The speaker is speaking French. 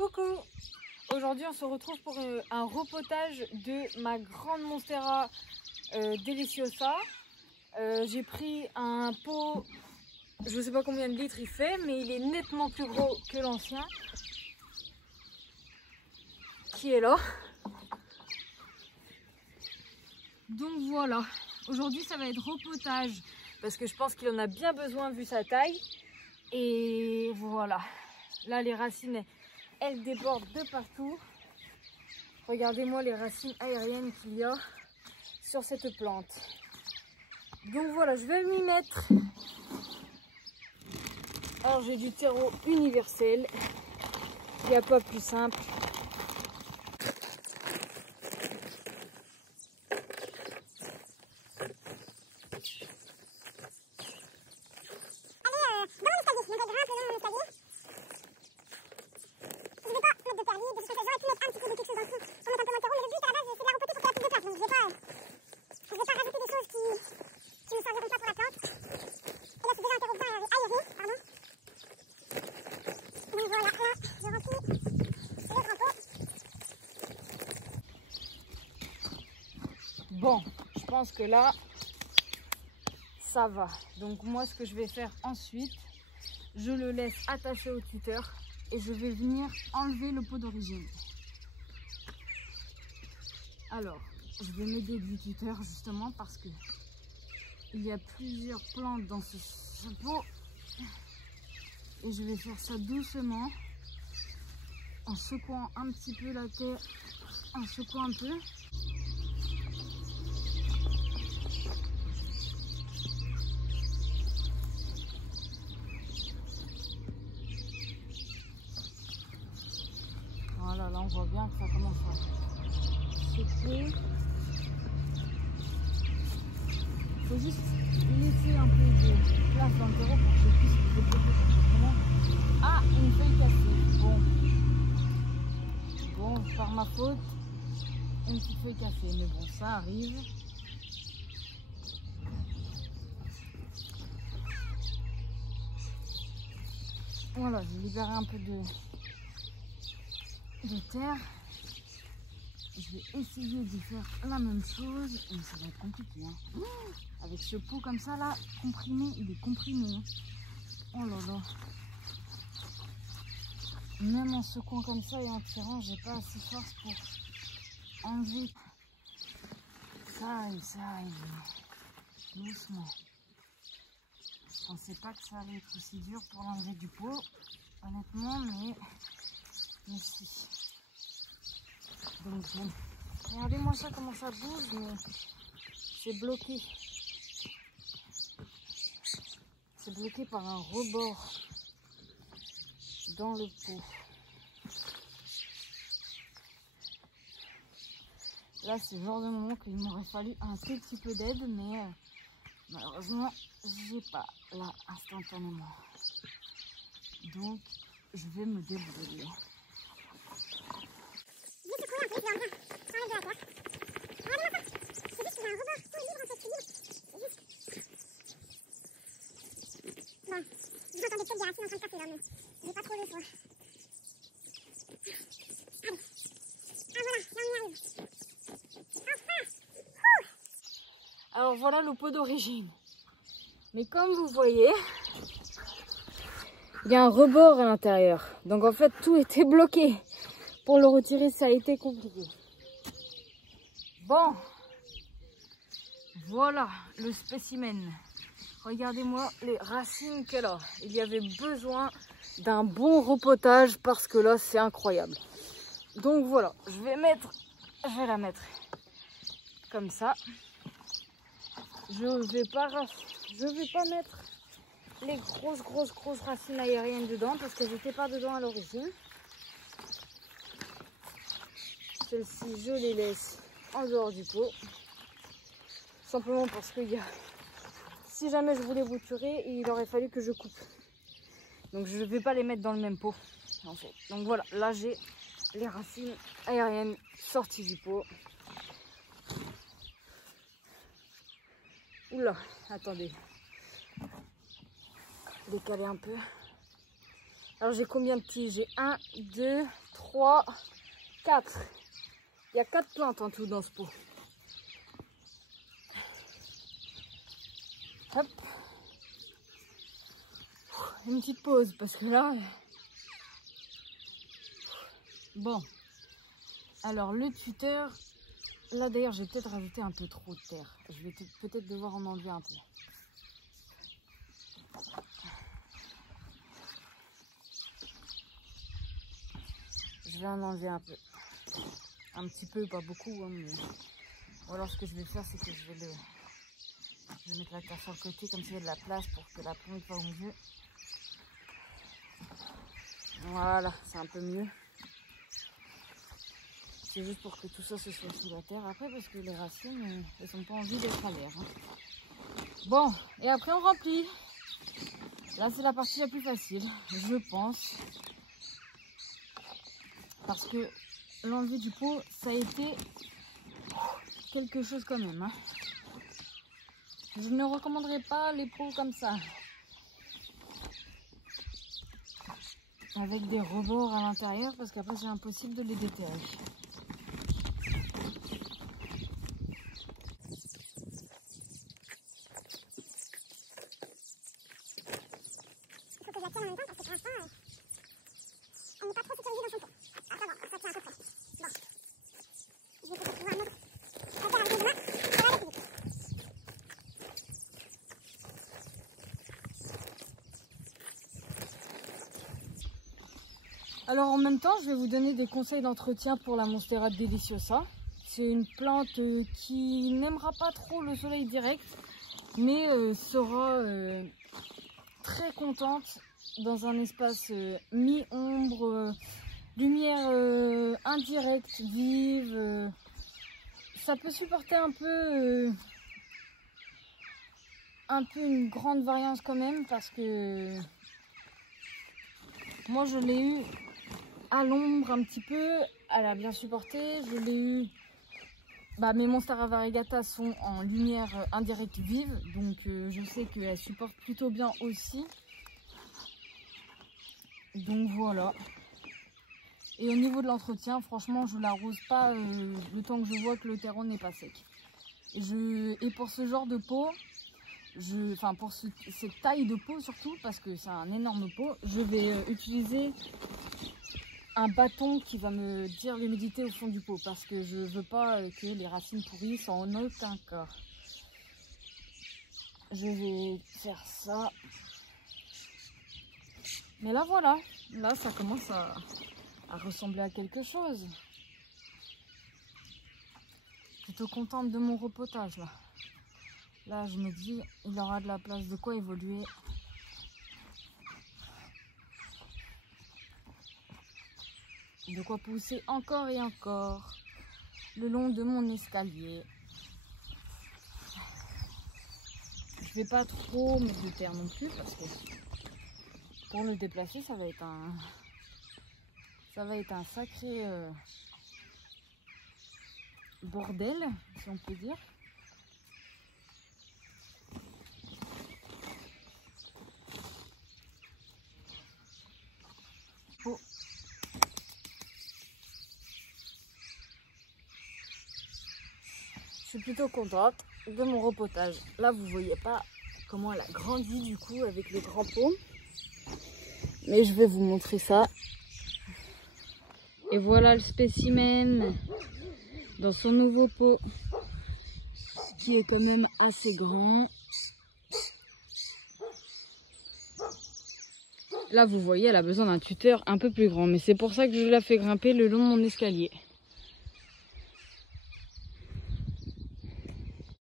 Coucou! Aujourd'hui on se retrouve pour un repotage de ma grande Monstera Deliciosa. J'ai pris un pot, je ne sais pas combien de litres il fait, mais il est nettement plus gros que l'ancien. Qui est là. Donc voilà, aujourd'hui ça va être repotage parce que je pense qu'il en a bien besoin vu sa taille. Et voilà, là les racines elles débordent de partout. Regardez-moi les racines aériennes qu'il y a sur cette plante. Donc voilà, je vais m'y mettre. Alors j'ai du terreau universel, il n'y a pas plus simple. Bon, je pense que là, ça va. Donc moi, ce que je vais faire ensuite, je le laisse attaché au tuteur et je vais venir enlever le pot d'origine. Alors, je vais m'aider du tuteur justement parce que il y a plusieurs plantes dans ce pot et je vais faire ça doucement en secouant un petit peu la terre, en secouant un peu. Voilà, là on voit bien que ça commence à secouer. Il faut juste laisser un peu de place dans le terreau pour que je puisse le déposer correctement. Ah, une feuille cassée. Bon, par ma faute, une petite feuille cassée. Mais bon, ça arrive. Voilà, je vais libérer un peu de terre. Je vais essayer de faire la même chose, mais ça va être compliqué. Hein. Avec ce pot comme ça là, comprimé, il est comprimé. Hein. Oh là là. Même en secouant comme ça et en tirant, j'ai pas assez de force pour enlever. Ça arrive. Doucement. Je pensais pas que ça allait être aussi dur pour l'enlever du pot, honnêtement, mais si. Donc bon, regardez-moi ça comment ça bouge, mais c'est bloqué. C'est bloqué par un rebord dans le pot. Là, c'est le genre de moment qu'il m'aurait fallu un tout petit peu d'aide, mais malheureusement, j'ai pas là instantanément. Donc, je vais me débrouiller. J'entends des petites racines en train de passer là, mais j'ai pas trop le choix. Allez. Ah voilà, là on y arrive. Enfin. Alors voilà le pot d'origine. Mais comme vous voyez, il y a un rebord à l'intérieur. Donc en fait tout était bloqué. Pour le retirer, ça a été compliqué. Bon, voilà le spécimen. Regardez-moi les racines qu'elle a. Il y avait besoin d'un bon repotage parce que là, c'est incroyable. Donc voilà, je vais la mettre comme ça. Je vais pas mettre les grosses racines aériennes dedans parce qu'elles n'étaient pas dedans à l'origine. Celles-ci, je les laisse en dehors du pot. Simplement parce qu'il y a... Si jamais je voulais bouturer, il aurait fallu que je coupe. Donc je ne vais pas les mettre dans le même pot. En fait. Donc voilà, là j'ai les racines aériennes sorties du pot. Oula, attendez. Décaler un peu. Alors j'ai combien de tiges? J'ai 1, 2, 3, 4. Il y a 4 plantes en tout dans ce pot. Hop. Une petite pause parce que là... Bon. Alors le tuteur... Là d'ailleurs j'ai peut-être rajouté un peu trop de terre. Je vais peut-être devoir en enlever un peu. Je vais en enlever un peu. Un petit peu, pas beaucoup. Hein, mais... Ou alors ce que je vais faire, c'est que je vais mettre la terre sur le côté, comme s'il y a de la place pour que la plante va au mieux. Voilà, c'est un peu mieux. C'est juste pour que tout ça se soit sous la terre après, parce que les racines, elles sont pas envie d'être à l'air. Hein. Bon, et après on remplit. Là, c'est la partie la plus facile, je pense. Parce que l'enlever du pot, ça a été quelque chose quand même. Hein. Je ne recommanderais pas les pots comme ça. Avec des rebords à l'intérieur, parce qu'après c'est impossible de les déterrer. Il faut que je la tienne en même temps parce que pour l'instant, elle n'est pas trop sécurisée dans son pot. Ah, ça va, ça tient à peu près. Bon. Je vais peut-être pouvoir mettre la terre avec mes mains. Ça va aller plus vite. Alors en même temps, je vais vous donner des conseils d'entretien pour la Monstera Deliciosa. C'est une plante qui n'aimera pas trop le soleil direct, mais sera très contente dans un espace mi-ombre, lumière indirecte, vive. Ça peut supporter un peu une grande variance quand même, parce que moi je l'ai eu à l'ombre un petit peu, elle a bien supporté. Je l'ai eu, mes Monstera Variegata sont en lumière indirecte vive, donc je sais qu'elle supporte plutôt bien aussi. Donc voilà. Et au niveau de l'entretien, franchement, je l'arrose pas le temps que je vois que le terreau n'est pas sec. Et pour ce genre de pot, pour cette taille de pot surtout, parce que c'est un énorme pot, je vais utiliser un bâton qui va me dire l'humidité au fond du pot, parce que je veux pas que les racines pourrissent en aucun cas. Je vais faire ça. Mais là voilà, là ça commence à ressembler à quelque chose. Plutôt contente de mon repotage là. Là je me dis, il aura de la place de quoi évoluer. De quoi pousser encore et encore le long de mon escalier. Je vais pas trop mettre de terre non plus, parce que pour le déplacer ça va être un sacré bordel, si on peut dire. Oh. Je suis plutôt contente de mon repotage. Là vous voyez pas comment elle a grandi du coup avec le grand pot, mais je vais vous montrer ça. Et voilà le spécimen dans son nouveau pot, qui est quand même assez grand. Là vous voyez, elle a besoin d'un tuteur un peu plus grand, mais c'est pour ça que je la fais grimper le long de mon escalier.